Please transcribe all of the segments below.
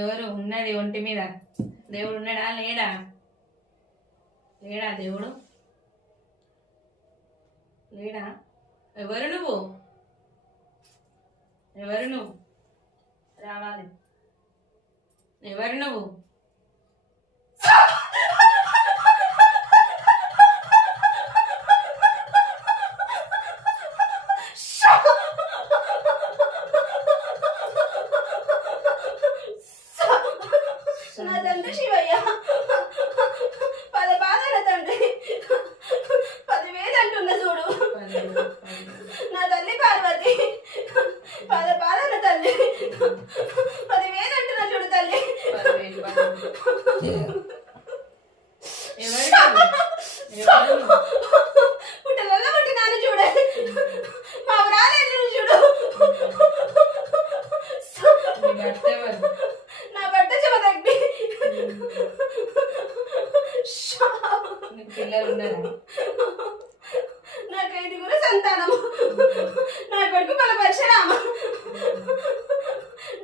ఎవరు ఉన్నది ఒంటి మీద? దేవుడు ఉన్నాడా లేడా? లేడా దేవుడు? లేడా? ఎవరు నువ్వు? ఎవరు నువ్వు? రావాలి. ఎవరు నువ్వు? నా తండ్రి శివయ్య, పదపాదాల తండ్రి, 10,000 అంటున్న చూడు. నా తల్లి పార్వతి, పదపాదాల తల్లి, 10,000 అంటున్న చూడు తల్లి. పుట్టలలో పుట్టినాను చూడు, మా రాలేదు చూడు. నా బట్ట చెమ తగ్గి పిల్లలు ఉన్నారా? నాకు 5గురు సంతానము. నా కొడుకు పల పరశురామ,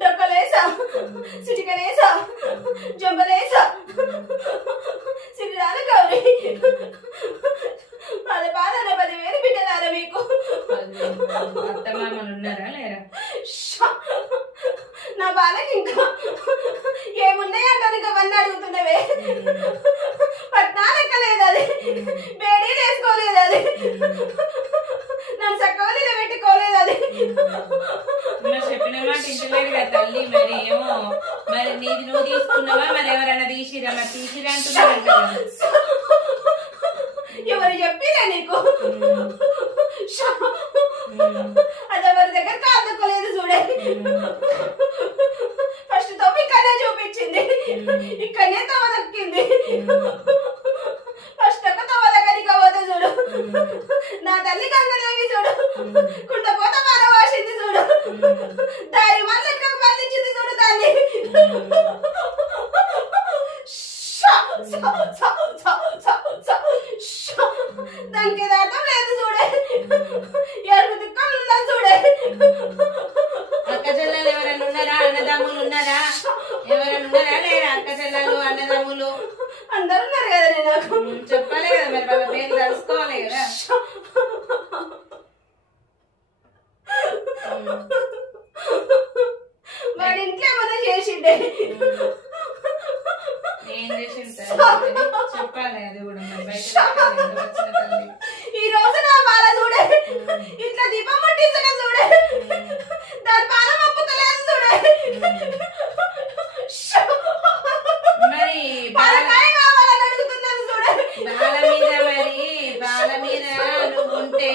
డొక్కలేసా, సిటికలేసా, జంబలేసా, సిరిరాల గౌరీ, పదపాదాల 10,000 బిడ్డలారా మీకు. అత్తమామలు ఉన్నారా లేరా? నా బాలకి ఇంకా ఏమున్నాయంటాను, ఇంకా అవన్నీ అడుగుతున్నవే. పట్నాలు ఎక్కలేదు అది, బేడీలు వేసుకోలేదు అది, నన్ను చక్కవలీలో పెట్టుకోలేదు అది. చెప్పిన మాట ఇంటలేదు కదా తల్లి. మరి ఏమో మరి నీది నువ్వు తీసుకున్నావా, మరి ఎవరైనా తీసిరా? మరి తీసిరా అంటున్నారంట. ఎవరు చెప్పిరా నీకు? అది ఎవరి దగ్గర కాదుకోలేదు చూడే. ఫస్ట్ తోపు ఇక్కడనే చూపించింది, ఇక్కడనే తవ దక్కింది. ఫస్ట్ ఒక తవ దగ్గరికి పోతే చూడు, నా తల్లి గంగలేవి చూడు, కుండపోత మన వాసింది చూడు, దారి మళ్ళీ మళ్ళించింది చూడు తల్లి. దానికి అర్థం లేదు చూడే, ఎరుపు దిక్కలు ఉన్నా చూడే. అక్క చెల్లెలు ఎవరైనా ఉన్నారా? అన్నదమ్ములు ఉన్నారా? ఎవరైనా ఉన్నారా లేరా? అక్క చెల్లెలు అన్నదమ్ములు అందరు ఉన్నారు కదా. నేను నాకు చెప్పాలి కదా, మరి వాళ్ళ పేరు తెలుసుకోవాలి కదా. వాడి ఇంట్లో ఏమైనా చేసిండే. ఏం చేసింది చెప్పాలి, అది కూడా మరి బయట వచ్చిన తల్లి. ఈ రోజు నా బాల చూడే, ఇట్లా దీపం ముట్టించడం చూడే, దాని పాలం అప్పుతలేదు చూడే. మరి పాలకాయ కావాలని అడుగుతున్నాను చూడే. బాల మీద నువ్వు ఉంటే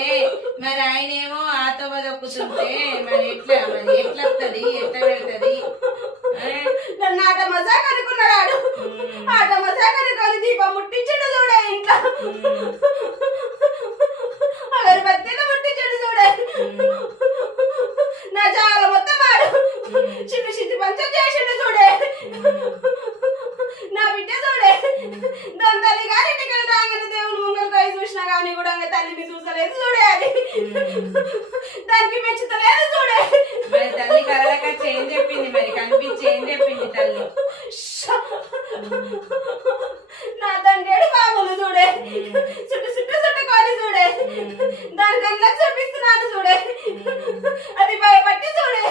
మరి ఆయనేమో ఆతో బదొక్కుతుంటే మరి ఎట్లా వస్తుంది, ఎట్లా పెడుతుంది? నన్ను ఆట మజాక్ అనుకున్నాడు, ఆట మజాక్ అనుకోని దీపం ముట్టించడు చూడే. ఇంట్లో అగరబత్తీలు ముట్టించడు చూడే. నా జాల మొత్తం ఆడు చిన్న చిన్న పంచం చేసిండు చూడే. నా బిడ్డ చూడే, దాని తల్లి గారింటికి వెళ్ళి రాగానే దేవుని ముంగలు పోయి చూసినా కానీ కూడా తల్లిని చూసలేదు చూడే. అది దానికి మెచ్చుతలేదు చూడే. మరి తల్లి కలలక చేంజ్ చెప్పింది, మరి కనిపించి ఏం చెప్పింది తల్లి? నా తండ్రి బాబులు చూడే, చుట్టుకొని చూడే, దాని కళ్ళకి చూపిస్తున్నాను చూడే. అది భయపట్టి చూడే,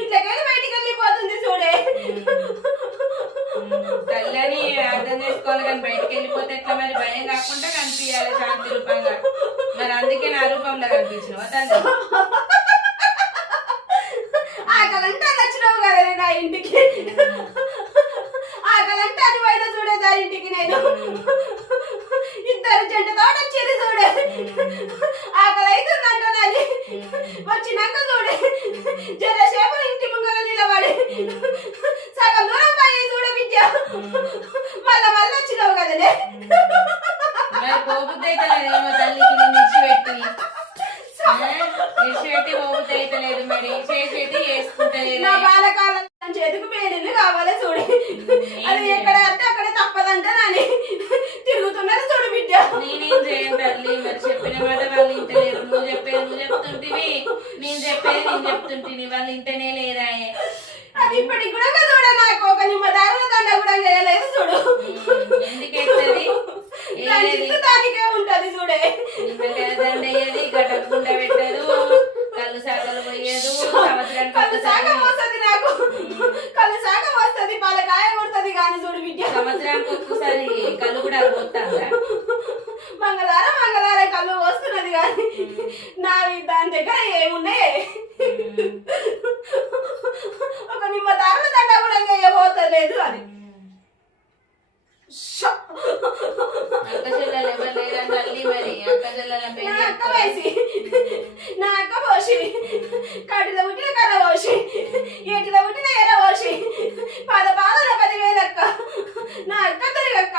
ఇంట్లోకెళ్ళి బయటికి వెళ్ళిపోతుంది చూడే. తల్లని అర్థం చేసుకోవాలి కానీ బయటకు వెళ్ళిపోతే ఎట్లా? మరి భయం కాకుండా కనిపించాలి శాంతి రూపంగా. మరి అందుకే నా రూపంలో కనిపించినావా తల్లి? ఆకలంటే నచ్చినావు కదా నా ఇంటికి, ఆకలంటే అది పోయిన చూడే దాని ఇంటికి. నేను ఇద్దరు జంట తోట వచ్చేది చూడే, ఆకలి అవుతుందంట నాది. వచ్చినాక చూడే జరసేపు ఇంటి ముంగల నిలబడి సగం దూరం పోయి చూడే విద్య. మళ్ళా వచ్చినావు కదనే. మరి పోబుద్ది అయితే లేదేమో తల్లికి నిలిచిపెట్టి పోబుద్ది అయితే లేదు. మరి చేసేటి చేసుకుంటలేదు. నా బాలకాలం చేతికి పేడీలు కావాలి చూడు, అది ఎక్కడ అంటే అక్కడ తప్పదంట నాని తిరుగుతున్నది చూడు బిడ్డ. నేనేం చేయను తల్లి, మరి చెప్పిన మాట వాళ్ళు ఇంటలేరు. నువ్వు చెప్పేది నువ్వు చెప్తుంటివి, నేను చెప్పేది నేను చెప్తుంటిని, వాళ్ళు ఇంటనే లేరాయే. ఇప్పటికి కూడా చూడ నాకు ఒక నిమ్మ దారుల దండ కూడా చేయలేదు చూడు. ఎందుకు ఎత్తది? దాని చిత్తు దానికే ఉంటది చూడే. నిమ్మకాయ దండ అయ్యేది, గట్టకుండ పెట్టదు, కళ్ళు సాగలు పోయేదు, సంవత్సరానికి కళ్ళు సాగం వస్తుంది నాకు, కళ్ళు సాగం వస్తుంది, పాలకాయ కొడుతుంది కానీ చూడు బిడ్డ. సంవత్సరానికి ఒక్కసారి కళ్ళు కూడా పోతుందా? మంగళవారం మంగళవారం కళ్ళు వస్తున్నది కానీ నావి దాని దగ్గర ఏమున్నాయి? ఒక నిమ్మ దారుల దండ కూడా చేయబోతలేదు అది. అక్క చెల్లెలు ఎవరు లేరా తల్లి? మరి అక్క చెల్లెల నా అక్క వేసి, నా అక్క పోసి, కటిలో పుట్టిన కర్ర పోసి, ఏటిలో పుట్టిన ఎర్ర పోసి, పాదల 10,000 అక్క. నా అక్క తిరిగక్క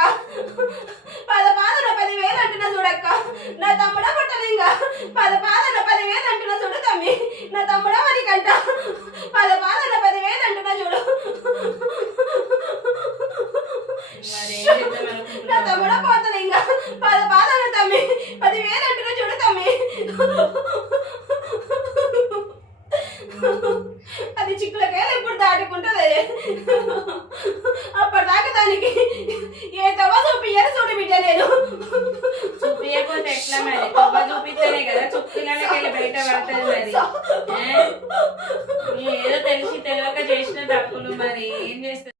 పాదల 10,000 అంటున్నా చూడక్క. నా తమ్ముడ పుట్టలింగ పాదల 10,000 అంటున్నా చూడు తమ్మి. నా తమ్ముడ మరికంట పాదల 10,000 అంటున్నా చూడు. మరి ఏం చేద్దాం నా అనుకుంటున్నావు? తమ్ముడ పోతలింగ పాదల తమ్మి 10,000 అంటున్నా చూడు తమ్మి. అది చిక్కులకేళ ఇప్పుడు దాటుకుంటది. అప్పటిదాకా దానికి ఏ తవ్వ చూపియ్యని చూడు బిడ్డ నేను. చూపియకపోతే ఎట్లా మరి? తొవ్వ చూపిస్తేనే కదా చుక్కులకెళ్ళి బయట పడుతుంది. మరి ఏదో తెలిసి తెలియక చేసిన తప్పులు మరి ఏం చేస్తుంది?